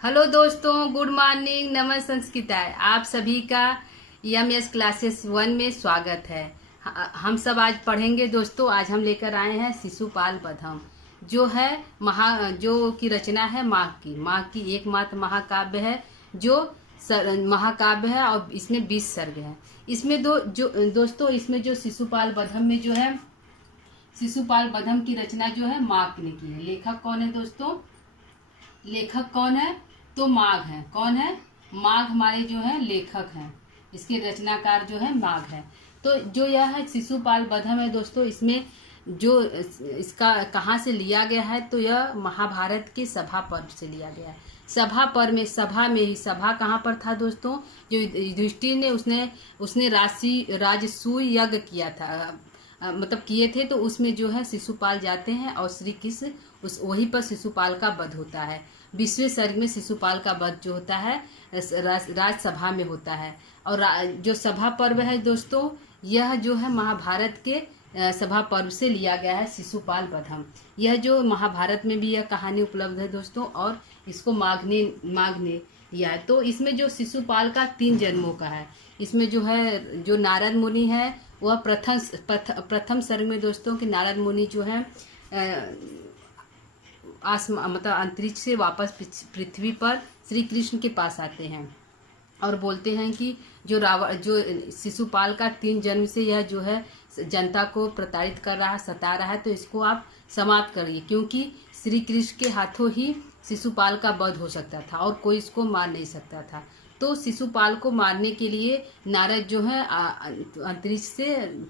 Hello दोस्तों, good morning, नमः संस्कृताय। आप सभी का EMS क्लासेस 1 में स्वागत है। हम सब आज पढ़ेंगे दोस्तों। आज हम लेकर आए हैं शिशुपाल बधम, जो है जो की रचना है माँ की एकमात्र महाकाव्य है, जो महाकाव्य है और इसमें 20 सर्ग है। इसमें दोस्तों इसमें जो शिशुपाल बधम में जो है शिशुपाल बधम की रचना जो है माँ ने की है। लेखक कौन है दोस्तों? लेखक कौन है? तो माघ है। कौन है? माघ हमारे जो है लेखक हैं। इसके रचनाकार जो है माघ है। तो जो यह है शिशुपाल बधम है दोस्तों, इसमें जो इसका कहाँ से लिया गया है, तो यह महाभारत के सभा पर्व से लिया गया है। सभा पर्व में, सभा कहाँ पर था दोस्तों? जो युधिष्ठिर ने उसने राजसूय यज्ञ किया था, मतलब किए थे, तो उसमें जो है शिशुपाल जाते हैं और श्री कृष्ण वहीं पर शिशुपाल का वध होता है। 20वें सर्ग में शिशुपाल का वध जो होता है राजसभा में होता है। और जो सभा पर्व है दोस्तों, यह जो है महाभारत के सभा पर्व से लिया गया है शिशुपाल बधम। यह जो महाभारत में भी यह कहानी उपलब्ध है दोस्तों, और इसको माघ ने लिया है। तो इसमें जो शिशुपाल का 3 जन्मों का है। इसमें जो है जो नारद मुनि है वह प्रथम सर्ग में दोस्तों कि नारद मुनि जो है मतलब अंतरिक्ष से वापस पृथ्वी पर श्री कृष्ण के पास आते हैं और बोलते हैं कि जो शिशुपाल का 3 जन्म से यह जो है जनता को प्रताड़ित कर रहा है, सता रहा है, तो इसको आप समाप्त करिए, क्योंकि श्री कृष्ण के हाथों ही शिशुपाल का वध हो सकता था और कोई इसको मार नहीं सकता था। तो शिशुपाल को मारने के लिए नारद जो है अंतरिक्ष से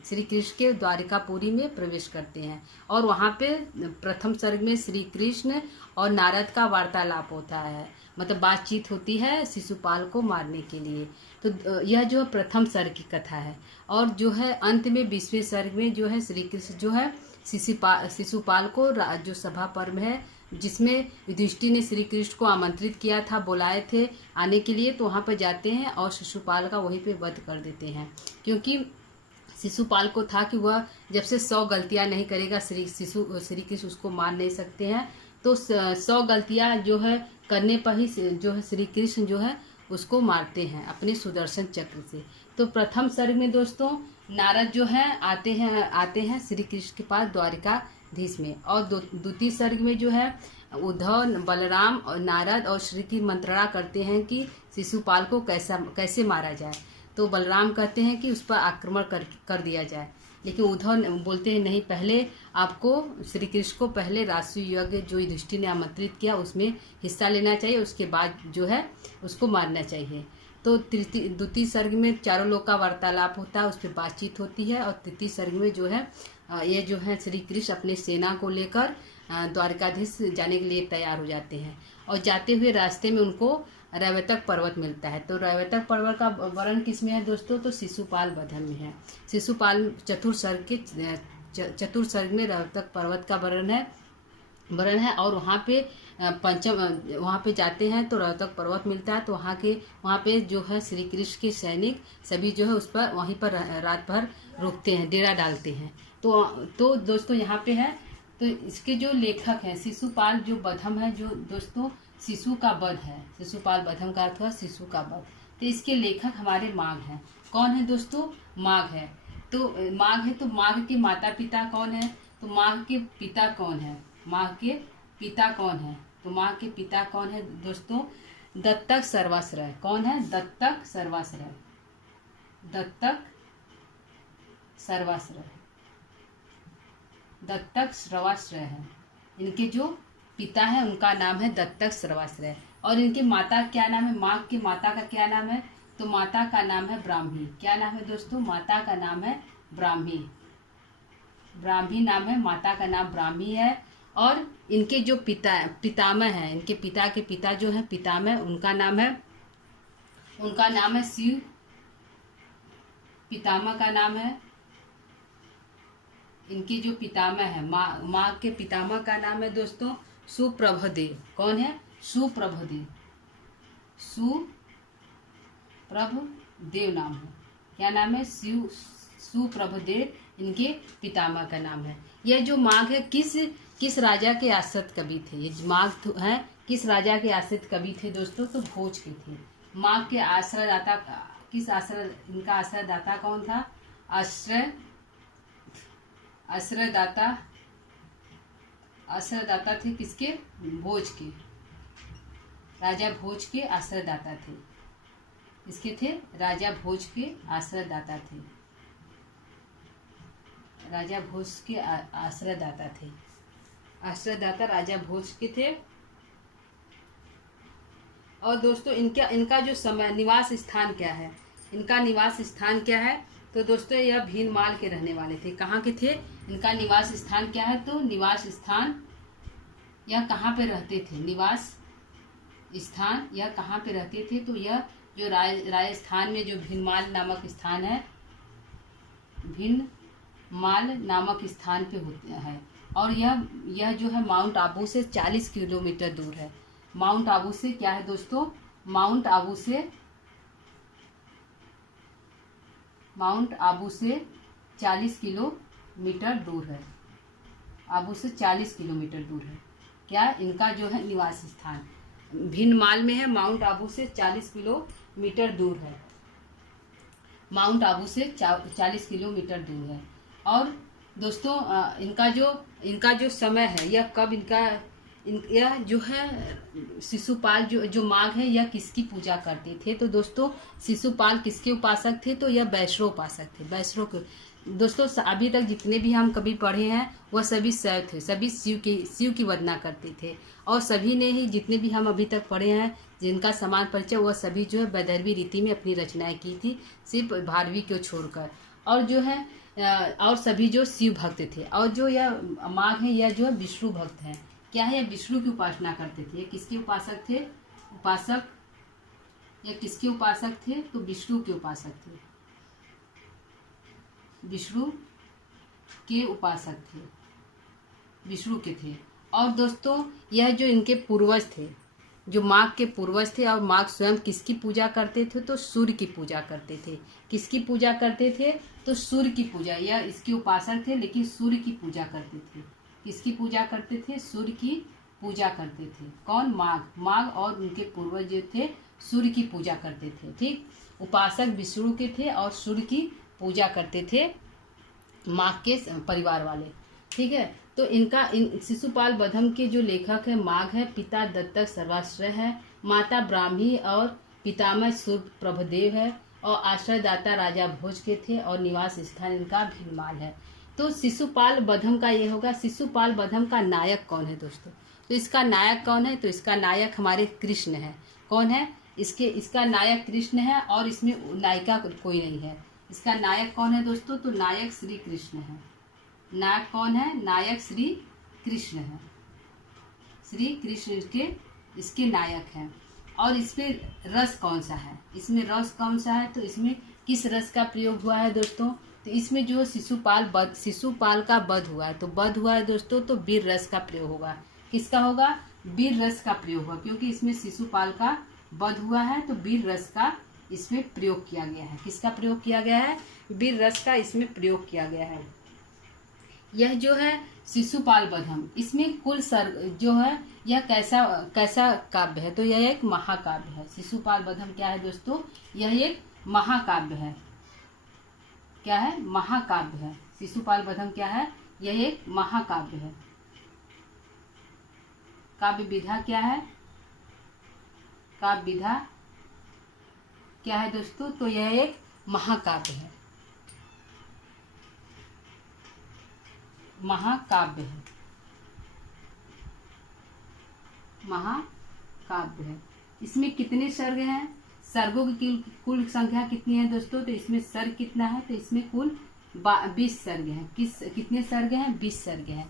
श्री कृष्ण के द्वारिकापुरी में प्रवेश करते हैं, और वहाँ पे प्रथम सर्ग में श्री कृष्ण और नारद का वार्तालाप होता है, मतलब बातचीत होती है शिशुपाल को मारने के लिए। तो यह जो प्रथम सर्ग की कथा है। और जो है अंत में 20वें सर्ग में जो है श्री कृष्ण जो है शिशुपाल को जो सभा पर्व है, जिसमें युधिष्ठिर ने श्री कृष्ण को आमंत्रित किया था, बुलाए थे आने के लिए, तो वहाँ पर जाते हैं और शिशुपाल का वहीं पे वध कर देते हैं। क्योंकि शिशुपाल को था कि वह जब से 100 गलतियां नहीं करेगा श्री कृष्ण उसको मार नहीं सकते हैं। तो 100 गलतियां जो है करने पर ही जो है श्री कृष्ण जो है उसको मारते हैं अपने सुदर्शन चक्र से। तो प्रथम सर्ग में दोस्तों नारद जो है आते हैं श्री कृष्ण के पास द्वारिकाधीश में। और द्वितीय सर्ग में जो है उद्धव, बलराम और नारद और श्री की मंत्रणा करते हैं कि शिशुपाल को कैसे मारा जाए। तो बलराम कहते हैं कि उस पर आक्रमण कर दिया जाए, लेकिन उद्धव बोलते हैं नहीं, पहले आपको श्री कृष्ण को पहले राजसूय यज्ञ जो युधिष्ठिर ने आमंत्रित किया उसमें हिस्सा लेना चाहिए, उसके बाद जो है उसको मारना चाहिए। तो द्वितीय सर्ग में चारों लोग का वार्तालाप होता है, उस पर बातचीत होती है। और तृतीय सर्ग में जो है ये जो है श्री कृष्ण अपने सेना को लेकर द्वारकाधीश जाने के लिए तैयार हो जाते हैं। और जाते हुए रास्ते में उनको रैवतक पर्वत मिलता है। तो रैवतक पर्वत का वर्णन किसमें है दोस्तों? तो शिशुपाल बधम में है। शिशुपाल चतुर्थ सर्ग में रैवतक पर्वत का वर्णन है। और वहाँ पे वहाँ पे जाते हैं तो रैवतक पर्वत मिलता है। तो वहाँ पे जो है श्री कृष्ण के सैनिक सभी जो है उस पर वहीं पर रात भर रुकते हैं, डेरा डालते हैं। तो दोस्तों यहाँ पे है, तो इसके जो लेखक हैं शिशुपाल जो बधम है, जो दोस्तों शिशु का वध है। शिशुपाल बधम का अर्थ हुआ शिशु का वध। तो इसके लेखक हमारे माघ हैं। कौन है दोस्तों? माघ है। तो माघ के माता पिता कौन है? तो माघ के पिता कौन है? माघ के पिता कौन है? तो माघ के पिता कौन है दोस्तों? दत्तक सर्वाश्रय। कौन है? दत्तक सर्वाश्रय। दत्तक सर्वाश्रय है। इनके जो पिता है उनका नाम है दत्तक सर्वाश्रय। और इनके माता क्या नाम है? माँ की माता का क्या नाम है? तो माता का नाम है ब्राह्मी। क्या नाम है दोस्तों? माता का नाम है ब्राह्मी। ब्राह्मी नाम है, माता का नाम ब्राह्मी है। और इनके जो पितामह है, इनके पिता के पिता जो है पितामह, उनका नाम है शिव। पितामह का नाम है, इनके जो पितामह है माँ के पितामह का नाम है दोस्तों सुप्रभदेव। कौन है? सुप्रभदेव नाम है। क्या नाम है? सुप्रभदेव इनके पितामह का नाम है। यह जो माघ है किस किस राजा के आश्रित कवि थे? ये माघ है किस राजा के आश्रित कवि थे दोस्तों? तो भोज के थे। माघ के आश्रयदाता किस आश्रय इनका आश्रयदाता कौन था? आश्रयदाता थे किसके? भोज के। राजा भोज के आश्रयदाता थे। किसके थे? राजा भोज के आश्रयदाता थे। राजा भोज के आश्रयदाता थे। आश्रयदाता राजा भोज के थे। और दोस्तों इनका जो समय निवास स्थान क्या है? इनका निवास स्थान क्या है? तो दोस्तों यह भीनमाल के रहने वाले थे। कहाँ के थे? इनका निवास स्थान क्या है? तो निवास स्थान यह कहाँ पे रहते थे? निवास स्थान यह कहाँ पे रहते थे? तो यह जो राजस्थान में जो भीनमाल नामक स्थान है, भीनमाल नामक स्थान पे होता है। और यह जो है माउंट आबू से 40 किलोमीटर दूर है। माउंट आबू से क्या है दोस्तों? माउंट आबू से 40 किलोमीटर दूर है। आबू से 40 किलोमीटर दूर है क्या इनका जो है निवास स्थान? भीनमाल में है। माउंट आबू से 40 किलोमीटर दूर है। माउंट आबू से 40 किलोमीटर दूर है। और दोस्तों इनका जो समय है यह कब यह जो है शिशुपाल जो माघ है यह किसकी पूजा करते थे? तो दोस्तों शिशुपाल किसके उपासक थे? तो यह वैष्णव उपासक थे। वैष्णव के दोस्तों अभी तक जितने भी हम कभी पढ़े हैं वह सभी शैव थे। सभी शिव की वंदना करते थे। और सभी ने ही जितने भी हम अभी तक पढ़े हैं जिनका समान परिचय वह सभी जो है वैदर्भी रीति में अपनी रचनाएं की थी, सिर्फ भारवी को छोड़कर। और जो है और सभी जो शिव भक्त थे। और जो यह माघ है यह जो है विष्णु भक्त हैं। क्या है? विष्णु की उपासना करते थे। किसके उपासक थे? या किसके उपासक थे? तो विष्णु के उपासक थे। विष्णु के उपासक थे। विष्णु के थे। और दोस्तों यह जो इनके पूर्वज थे, जो माघ के पूर्वज थे, और माघ स्वयं किसकी पूजा करते थे? तो सूर्य की पूजा करते थे। किसकी पूजा करते थे? तो सूर्य की पूजा। यह इसके उपासक थे लेकिन सूर्य की पूजा करते थे। किसकी पूजा करते थे? सूर्य की पूजा करते थे। कौन? माघ और उनके पूर्वज जो थे सूर्य की पूजा करते थे। ठीक, उपासक विष्णु के थे और सूर्य की पूजा करते थे माघ के परिवार वाले। ठीक है, तो इन शिशुपाल बधम के जो लेखक है माघ है। पिता दत्तक सर्वाश्रय है। माता ब्राह्मी और पितामह सूर्य प्रभदेव है। और आश्रयदाता राजा भोज के थे। और निवास स्थान इनका भीनमाल है। तो शिशुपाल बधम का ये होगा। शिशुपाल बधम का नायक कौन है दोस्तों? तो इसका नायक कौन है? तो इसका नायक हमारे कृष्ण है। कौन है? इसका नायक कृष्ण है। और इसमें नायिका कोई नहीं है। इसका नायक कौन है दोस्तों? तो नायक श्री कृष्ण है। नायक कौन है? नायक श्री कृष्ण है। श्री कृष्ण इसके नायक हैं। और इसमें रस कौन सा है? इसमें रस कौन सा है? तो इसमें किस रस का प्रयोग हुआ है दोस्तों? तो इसमें जो शिशुपाल का वध हुआ है, तो वध हुआ है दोस्तों तो वीर रस का प्रयोग होगा। किसका होगा? वीर रस का प्रयोग होगा, क्योंकि इसमें शिशुपाल का वध हुआ है तो वीर रस का इसमें प्रयोग किया गया है। किसका प्रयोग किया गया है? वीर रस का इसमें प्रयोग किया गया है। यह जो है शिशुपाल बधम, इसमें कुल सर्ग जो है यह कैसा काव्य है? तो यह एक महाकाव्य है। शिशुपाल बधम क्या है दोस्तों? यह एक महाकाव्य है। क्या है? महाकाव्य है। शिशुपाल बधम क्या है? यह एक महाकाव्य है। काव्य विधा क्या है? काव्य विधा क्या है दोस्तों? तो यह एक महाकाव्य है। महाकाव्य है। महाकाव्य है। इसमें कितने सर्ग हैं? सर्गों की कुल संख्या कितनी है दोस्तों? तो इसमें सर्ग कितना है? तो इसमें कुल 20 सर्ग हैं। कितने सर्ग हैं? 20 सर्ग हैं।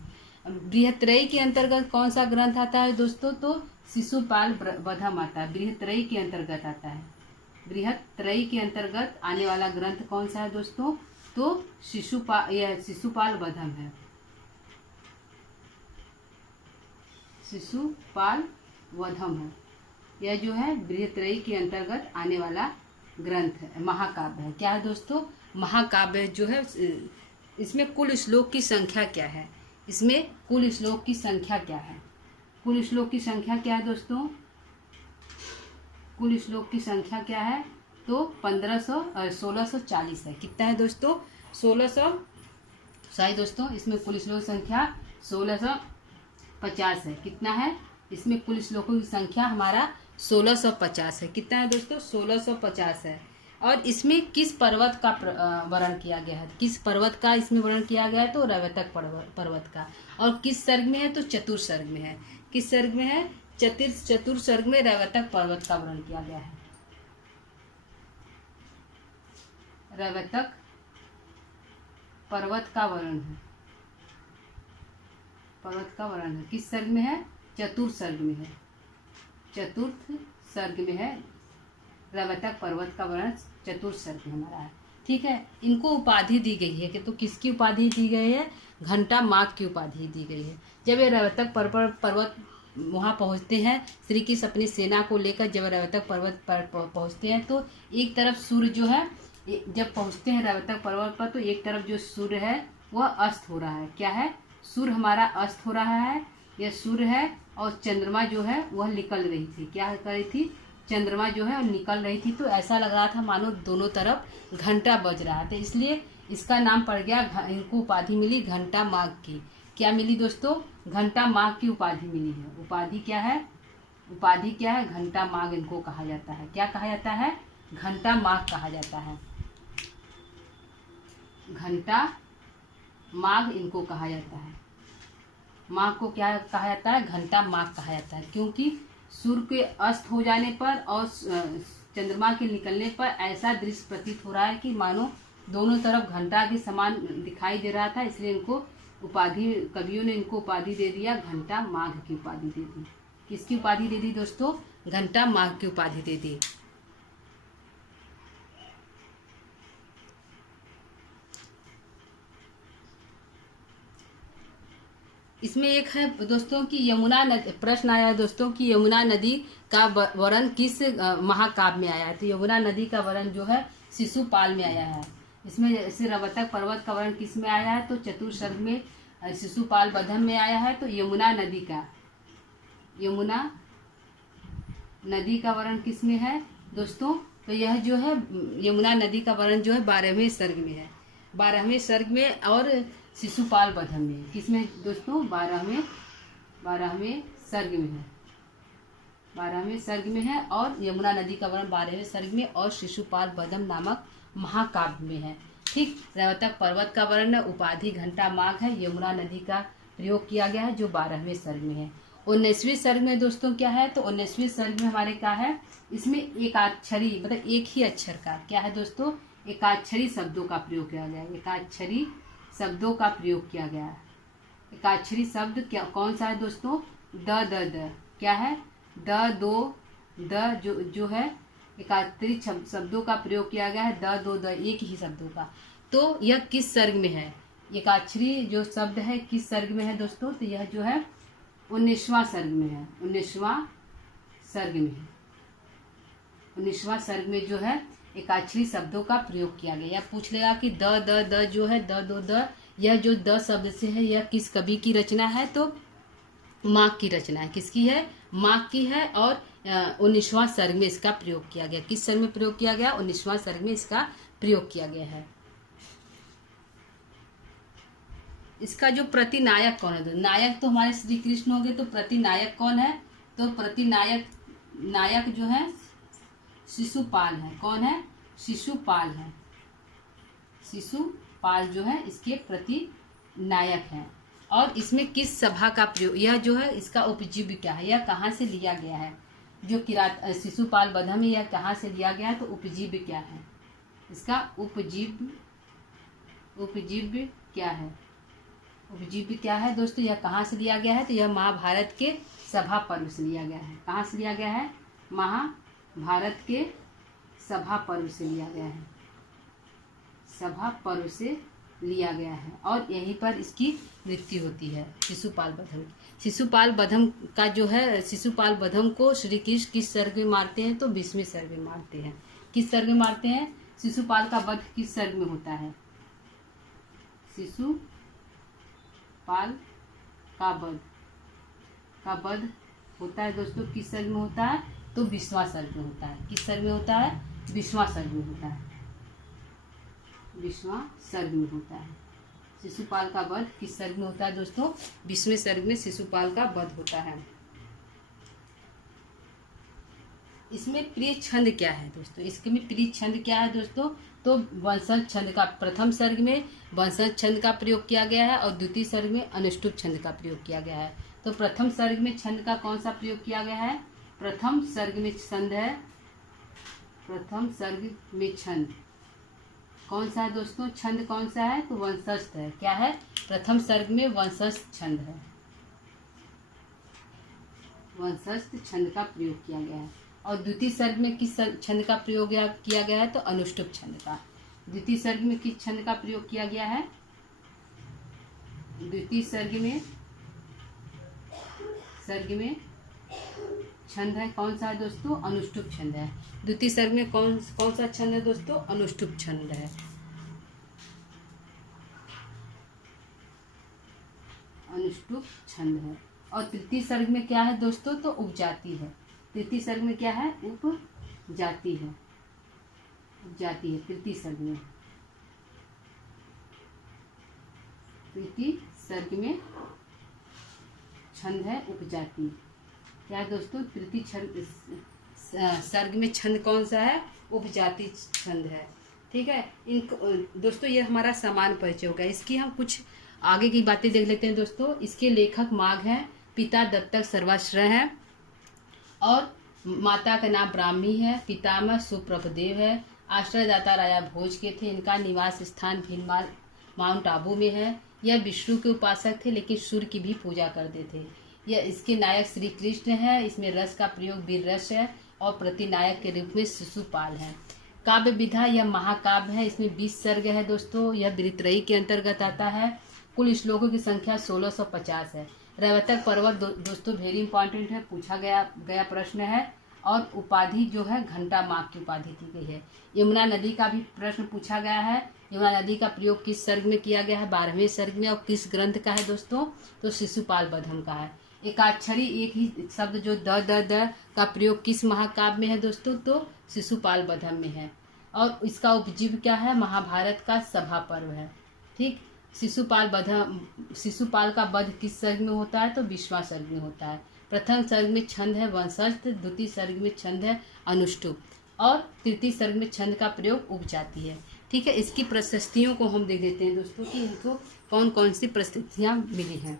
बृहत्रयी के अंतर्गत कौन सा ग्रंथ आता है दोस्तों? तो शिशुपाल बधम आता है। बृहत्रयी के अंतर्गत आता है। बृहत्रयी के अंतर्गत आने वाला ग्रंथ कौन सा है दोस्तों? तो शिशुपाल बधम है। शिशुपाल वधम है। यह जो है बृहत्रयी के अंतर्गत आने वाला ग्रंथ है, महाकाव्य है। क्या है दोस्तों? महाकाव्य जो है इसमें कुल श्लोक की संख्या क्या है? इसमें कुल श्लोक की संख्या क्या है? कुल श्लोक की संख्या क्या है दोस्तों? कुल श्लोक की संख्या क्या है? तो 1640 है। कितना है दोस्तों? 1600, सही दोस्तों, इसमें कुल श्लोक संख्या 1650 है। कितना है? इसमें कुल श्लोकों की संख्या हमारा 1650 है। कितना है दोस्तों? 1650 है। और इसमें किस पर्वत का वर्णन किया गया है? किस पर्वत का इसमें वर्णन किया गया है? तो रैवतक पर्वत का। और किस सर्ग में है? तो चतुर्सर्ग में है। किस सर्ग में है? चतुर्सर्ग में रैवतक पर्वत का वर्णन किया गया है। रैवतक पर्वत का वर्णन है। पर्वत का वर्णन है। किस सर्ग में है? चतुर्सर्ग में है। चतुर्थ सर्ग में है। रैवतक पर्वत का वर्णन चतुर्सर्ग में हमारा है। ठीक है। इनको उपाधि दी गई है कि तो किसकी उपाधि दी गई है? घंटा माघ की उपाधि दी गई है। जब ये रैवतक पर्वत वहाँ पहुँचते हैं, श्री कृष्ण अपनी सेना को लेकर जब रैवतक पर्वत पर पहुँचते हैं तो एक तरफ सूर्य जो है, जब पहुँचते हैं रैवतक पर्वत पर तो एक तरफ जो सूर्य है वह अस्त हो रहा है। क्या है? सूर्य हमारा अस्त हो रहा है। यह सूर्य है और चंद्रमा जो है वह निकल रही थी। क्या कर रही थी? चंद्रमा जो है निकल रही थी। तो ऐसा लग रहा था मानो दोनों तरफ घंटा बज रहा था, इसलिए इसका नाम पड़ गया, इनको उपाधि मिली घंटा माघ की। क्या मिली दोस्तों? घंटा माघ की उपाधि मिली है। उपाधि क्या है? उपाधि क्या है? घंटा माघ इनको कहा जाता है। क्या कहा जाता है? घंटा माघ कहा जाता है। घंटा माघ इनको कहा जाता है। माघ को क्या कहा जाता है? घंटा माघ कहा जाता है, क्योंकि सूर्य के अस्त हो जाने पर और चंद्रमा के निकलने पर ऐसा दृश्य प्रतीत हो रहा है कि मानो दोनों तरफ घंटा के समान दिखाई दे रहा था, इसलिए इनको उपाधि, कवियों ने इनको उपाधि दे दिया, घंटा माघ की उपाधि दे दी। किसकी उपाधि दे दी दोस्तों? घंटा माघ की उपाधि दे दी। इसमें एक है दोस्तों कि यमुना नदी, प्रश्न आया है दोस्तों कि यमुना नदी का वर्णन किस महाकाव्य में आया है? तो यमुना नदी का वर्णन जो है शिशुपाल में आया है। इसमें जैसे रैवतक पर्वत का वर्णन किस में आया है? तो चतुर्सर्ग में शिशुपाल बधम में आया है। तो यमुना नदी का, यमुना नदी का वर्णन किस में है दोस्तों? तो यह जो है यमुना नदी का वर्णन जो है 12वें सर्ग में है। 12वें सर्ग में और शिशुपाल बधम में। किसमें दोस्तों? 12वें सर्ग में है। 12वें सर्ग में है और यमुना नदी का वर्णन 12वें सर्ग में और शिशुपाल बधम नामक महाकाव्य में है। ठीक। रैवतक पर्वत का वर्णन उपाधि घंटा माघ है। यमुना नदी का प्रयोग किया गया है जो 12वें सर्ग में है। 19वें सर्ग में दोस्तों क्या है? तो 19वें सर्ग में हमारे क्या है? इसमें एकाक्षरी, मतलब एक ही अक्षर का क्या है दोस्तों? एकाक्षरी शब्दों का प्रयोग किया गया है। एकाक्षरी शब्दों का प्रयोग किया गया है। एकाक्षरी शब्द क्या कौन सा है दोस्तों? द। क्या है? द, दो, द जो है एकाक्षरी शब्दों का प्रयोग किया गया है। द, दो, द एक ही शब्दों का। तो यह किस सर्ग में है? एकाक्षरी जो शब्द है किस सर्ग में है दोस्तों? तो यह जो है 19वां सर्ग में है। 19वां सर्ग में है। 19वां सर्ग में जो है एकाक्षरी शब्दों का प्रयोग किया गया। या पूछ लेगा कि द जो है द, दो, द, यह जो द शब्द से है यह किस कवि की रचना है? तो माघ की रचना है। किसकी है? माघ की है। और 19वां सर्ग में इसका प्रयोग किया गया। किस सर्ग में प्रयोग किया गया? 19वां सर्ग में इसका प्रयोग किया गया है। इसका जो प्रतिनायक कौन है? नायक तो हमारे श्री कृष्ण हो गए, तो प्रतिनायक कौन है? तो नायक जो है शिशुपाल है। कौन है? शिशुपाल है। शिशुपाल जो है इसके प्रतिनायक है। और इसमें किस सभा का प्रयोग, यह जो है इसका उपजीव्य क्या है? यह कहाँ से लिया गया है? जो किरात शिशुपाल बधम में यह कहाँ से लिया गया है? तो उपजीव्य क्या है? इसका उपजीव्य क्या है? उपजीव्य क्या है दोस्तों? यह कहाँ से लिया गया है? तो यह महाभारत के सभा पर्व से लिया गया है। कहाँ से लिया गया है? महाभारत के सभा पर्व से लिया गया है। सभा पर्व से लिया गया है और यहीं पर इसकी मृत्यु होती है शिशुपाल बधम। शिशुपाल बधम का जो है, शिशुपाल बधम को श्री कृष्ण किस सर्ग में मारते हैं? तो 20वें सर्ग में मारते हैं। किस सर्ग में मारते हैं? शिशुपाल का वध किस सर्ग में होता है? शिशुपाल का बध, का बध होता है दोस्तों किस सर्ग में होता है? तो 20वां सर्ग में होता है। किस सर्ग में होता है? 20वां सर्ग में होता है। 20वां सर्ग में होता है। शिशुपाल का वध किस सर्ग में होता है दोस्तों? 20वें सर्ग में शिशुपाल का वध होता है। इसमें प्रिय छंद क्या है दोस्तों? इसमें प्रिय छंद क्या है दोस्तों? तो वंशज छंद का, प्रथम सर्ग में वंशज छंद का प्रयोग किया गया है और द्वितीय सर्ग में अनुष्टुप छंद का प्रयोग किया गया है। तो प्रथम सर्ग में छंद का कौन सा प्रयोग किया गया है? प्रथम सर्ग में छंद है, प्रथम सर्ग में छंद कौन सा है दोस्तों? छंद कौन सा है? तो वंशस्थ है। क्या है? प्रथम सर्ग में वंशस्थ छंद है, वंशस्थ छंद का प्रयोग किया गया है। और द्वितीय सर्ग में किस छंद का प्रयोग किया गया है? तो अनुष्टुप छंद का। द्वितीय सर्ग में किस छंद का प्रयोग किया गया है? द्वितीय सर्ग में छंद है कौन सा है दोस्तों? अनुष्टुप छंद है। द्वितीय सर्ग में कौन सा छंद है दोस्तों? अनुष्टुप छंद है, अनुष्टुप छंद है। और तृतीय सर्ग में क्या है दोस्तों? तो उपजाति है। तृतीय सर्ग में क्या है? उपजाति है, उपजाति है तृतीय सर्ग में। तृतीय सर्ग में छंद है उपजाति। क्या है दोस्तों? तृतीय सर्ग में छंद कौन सा है? उपजाति छंद है। ठीक है दोस्तों, ये हमारा समान परिचय होगा। इसकी हम कुछ आगे की बातें देख लेते हैं दोस्तों। इसके लेखक माघ हैं, पिता दत्तक सर्वाश्रय है और माता का नाम ब्राह्मी है। पितामह सुप्रभदेव है। आश्रयदाता राजा भोज के थे। इनका निवास स्थान भीलमाल माउंट आबू में है। यह विष्णु के उपासक थे लेकिन सूर्य की भी पूजा करते थे। यह इसके नायक श्री कृष्ण है। इसमें रस का प्रयोग वीर रस है और प्रतिनायक के रूप में शिशुपाल है। काव्य विधा यह महाकाव्य है। इसमें 20 सर्ग है दोस्तों। यह वृत्रयी के अंतर्गत आता है। कुल श्लोकों की संख्या 1650 है। रैवतक पर्वत दोस्तों वेरी इंपॉर्टेंट है, पूछा गया प्रश्न है। और उपाधि जो है घंटा माघ की उपाधि दी गई है। यमुना नदी का भी प्रश्न पूछा गया है। यमुना नदी का प्रयोग किस सर्ग में किया गया है? 12वें सर्ग में। और किस ग्रंथ का है दोस्तों? तो शिशुपाल बधम का है। एकाक्षरी एक ही शब्द जो द का प्रयोग किस महाकाव्य में है दोस्तों? तो शिशुपाल बधम में है। और इसका उपजीव क्या है? महाभारत का सभा पर्व है। ठीक, शिशुपाल का वध किस सर्ग में होता है? तो 20वां सर्ग में होता है। प्रथम सर्ग में छंद है वंशस्थ, द्वितीय सर्ग में छंद है अनुष्टुप और तृतीय सर्ग में छंद का प्रयोग उपजाति है। ठीक है, इसकी प्रशस्तियों को हम देख लेते हैं दोस्तों कि इनको कौन कौन सी प्रशस्तियाँ मिली हैं।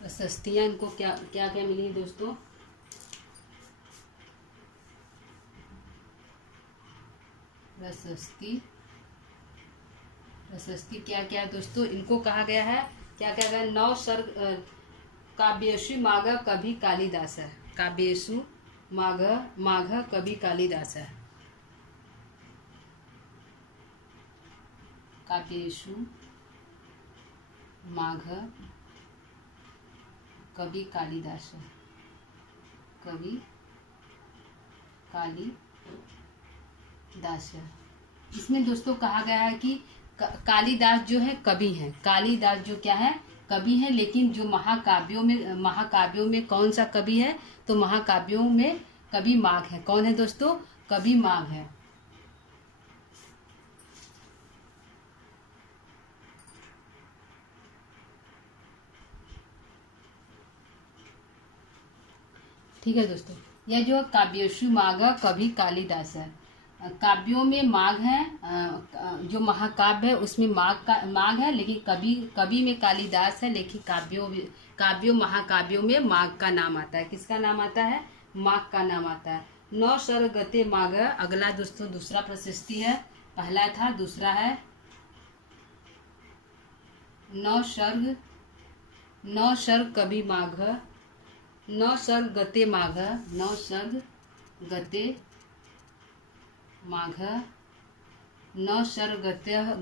प्रशस्तियाँ इनको क्या क्या क्या मिली हैं दोस्तों? प्रशस्ति क्या क्या है दोस्तों? इनको कहा गया है क्या क्या गया? 9 सर्ग काव्येषु माघ कवि कालिदास है। काव्येषु माघ कवि कालिदास है। काव्येषु माघ कवि कालिदास है। कवि कालिदास है। इसमें दोस्तों कहा गया है कि कालिदास जो है कवि हैं। कालिदास जो क्या है? कवि हैं। लेकिन जो महाकाव्यों में कौन सा कवि है? तो महाकाव्यों में कवि माघ है। कौन है दोस्तों? कवि माघ है। ठीक है दोस्तों, यह जो काव्येषु माघ कवि कालिदास है। काव्यों में माघ है, जो महाकाव्य है उसमें माघ है, लेकिन कवि में कालिदास है। लेकिन काव्यों महाकाव्यों में माघ का नाम आता है। किसका नाम आता है? माघ का नाम आता है। 9 सर्ग गते माघ। अगला दोस्तों दूसरा प्रशस्ति है। पहला था, दूसरा है 9 सर्ग कवि माघ। 9 सर्ग गते माघ। 9 सर्ग गते माघ न शर्गत्यः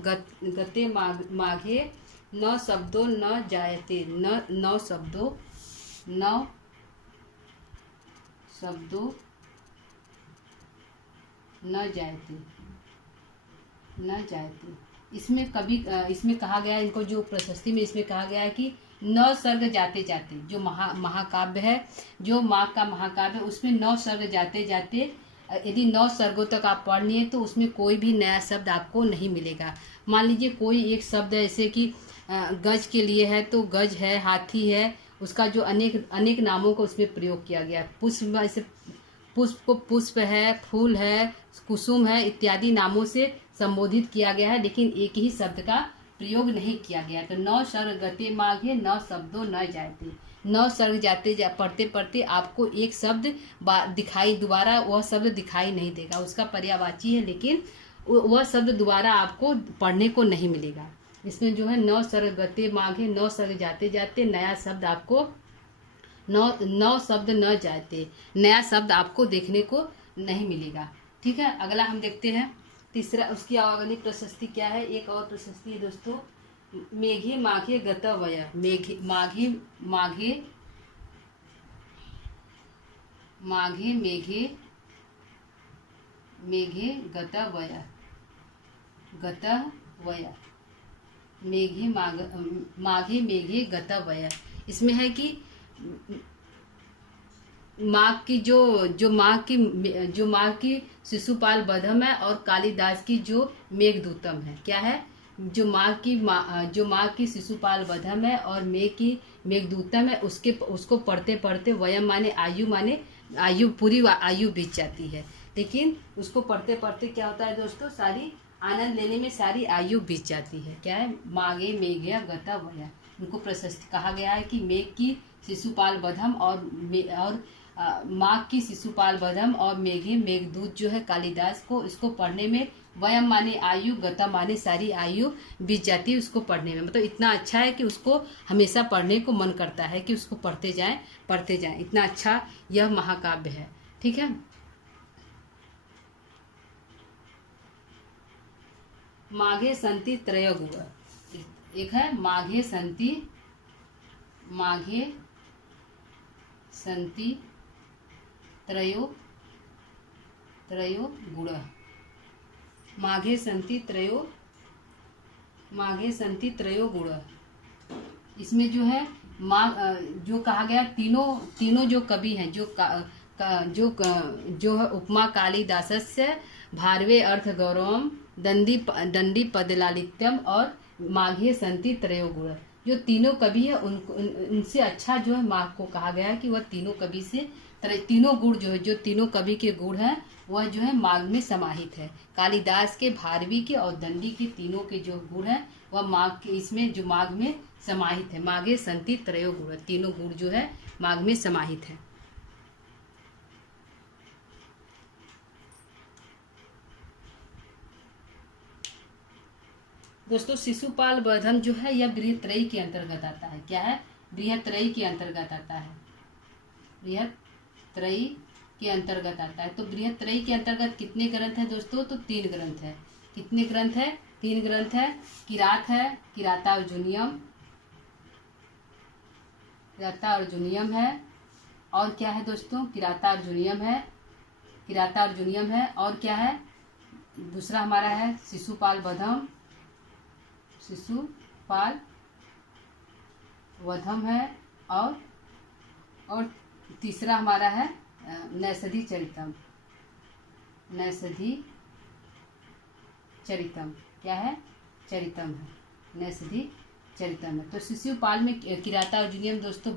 गते माघे न शब्दो न जायते न शब्दो न जायते। इसमें कहा गया है, इनको जो प्रशस्ति में इसमें कहा गया है कि नौ सर्ग जाते जाते, जो महाकाव्य है, जो माघ का महाकाव्य है, उसमें 9 सर्ग जाते जाते यदि 9 सर्गों तक आप पढ़ लिए तो उसमें कोई भी नया शब्द आपको नहीं मिलेगा। मान लीजिए कोई एक शब्द है, जैसे कि गज के लिए है तो गज है, हाथी है, उसका जो अनेक नामों को उसमें प्रयोग किया गया। पुष्प, ऐसे पुष्प को पुष्प है, फूल है, कुसुम है इत्यादि नामों से संबोधित किया गया है, लेकिन एक ही शब्द का प्रयोग नहीं किया गया। तो 9 सर्ग गते माघे न शब्दों न जायते। 9 सर्ग पढ़ते पढ़ते आपको एक शब्द दोबारा वह शब्द दिखाई नहीं देगा, उसका पर्यायवाची है, लेकिन वह शब्द दोबारा आपको पढ़ने को नहीं मिलेगा। इसमें जो है 9 सर्ग गते माघे, 9 सर्ग जाते जाते नया शब्द आपको नौ शब्द न जाते, नया शब्द आपको देखने को नहीं मिलेगा। ठीक है, अगला हम देखते हैं तीसरा, उसकी अगली प्रशस्ति क्या है। एक और प्रशस्ति है दोस्तों, मेघे माघे गत वय। माघे मेघे गत वय। माघे मेघे गत वय। इसमें है कि माघ की शिशुपाल बधम है और कालिदास की जो मेघदूतम है। क्या है, जो माघ की शिशुपाल बधम है और मेघदूतम है, उसको पढ़ते पढ़ते वयम माने आयु पूरी आयु बीत जाती है। लेकिन उसको पढ़ते पढ़ते क्या होता है दोस्तों, सारी आनंद लेने में सारी आयु बीत जाती है। क्या है, माघे मेघे गता वय। उनको प्रशस्ति कहा गया है कि मेघ की शिशुपाल बधम और माघ की शिशुपाल बधम और मेघे मेघदूत जो है कालिदास को, इसको पढ़ने में वयम माने आयु, गता माने सारी आयु बीत जाती है उसको पढ़ने में। मतलब इतना अच्छा है कि उसको हमेशा पढ़ने को मन करता है कि उसको पढ़ते जाएं। इतना अच्छा यह महाकाव्य है। ठीक है, माघे संति त्रय गुण। एक है माघे संति त्रयो गुण। माघे संति त्रयो गुण। इसमें जो है जो कहा गया, तीनों जो कवि हैं, जो है उपमा कालिदासस्य भारवे अर्थ गौरवम दंडी पदलालित्यम और माघे संति त्रयो गुण। जो तीनों कवि है उनसे अच्छा जो है माघ को कहा गया है कि वह तीनों कवि से तीनों गुण जो है, जो तीनों कवि के गुण हैं वह जो है माघ में समाहित है। कालिदास के, भारवी के और दंडी के तीनों के जो गुण हैं वह माघ में समाहित है। माघे संति त्रयो गुण, तीनों गुण जो है माघ में समाहित है। दोस्तों शिशुपाल बधम जो है यह बृहत्रयी के अंतर्गत आता है। क्या है, बृहत्रयी के अंतर्गत आता है। बृहत्रयी के अंतर्गत आता है। तो बृहत्रयी के अंतर्गत कितने ग्रंथ है दोस्तों, तो 3 ग्रंथ है। कितने ग्रंथ है, 3 ग्रंथ है। किरात है, किरातार्जुनियम है, और क्या है दोस्तों, किरातार्जुनियम है, और क्या है, दूसरा हमारा है शिशुपाल वधम है, और तीसरा हमारा है नैषधि चरितम। क्या है, चरितम है, नैषधि चरितम है। तो शिशुपाल में किरातार्जुनियम दोस्तों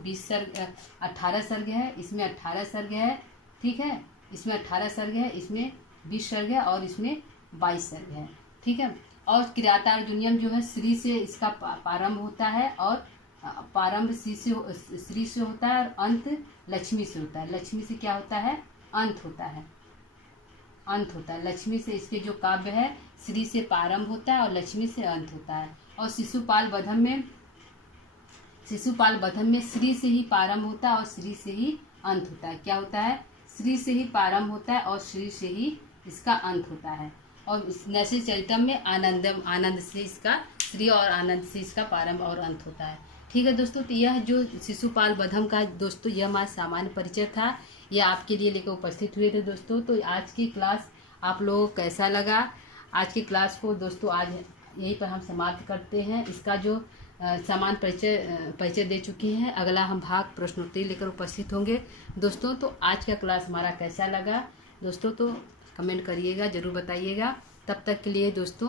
18 सर्ग है। इसमें 18 सर्ग है। ठीक है, इसमें 18 सर्ग है, इसमें 20 सर्ग है और इसमें 22 सर्ग है। ठीक है, और किरातार्जुनियम जो है श्री से इसका प्रारंभ होता है, और प्रारंभ श्री से होता है और अंत लक्ष्मी से होता है। लक्ष्मी से क्या होता है, अंत होता है। लक्ष्मी से इसके जो काव्य है श्री से प्रारंभ होता है और लक्ष्मी से अंत होता है। और शिशुपाल बधम में श्री से ही प्रारंभ होता है और श्री से ही अंत होता है। क्या होता है, श्री से ही प्रारंभ होता है और श्री से ही इसका अंत होता है। और नैषधि चरितम में आनंदम, आनंद से इसका श्री और आनंद से इसका प्रारंभ और अंत होता है। ठीक है दोस्तों, तो यह जो शिशुपाल बधम का दोस्तों यह हमारा सामान्य परिचय था, यह आपके लिए लेकर उपस्थित हुए थे दोस्तों। तो आज की क्लास आप लोगों को कैसा लगा? आज की क्लास को दोस्तों आज यहीं पर हम समाप्त करते हैं। इसका जो सामान्य परिचय दे चुके हैं, अगला हम भाग प्रश्नोत्तरी लेकर उपस्थित होंगे दोस्तों। तो आज का क्लास हमारा कैसा लगा दोस्तों, तो कमेंट करिएगा, ज़रूर बताइएगा। तब तक के लिए दोस्तों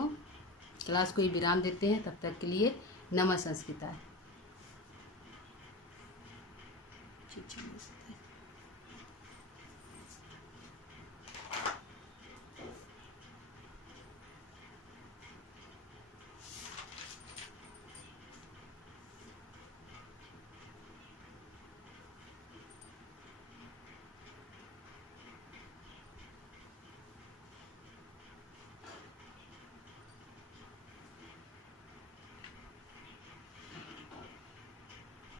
क्लास को विराम देते हैं। तब तक के लिए नमः संस्कृता।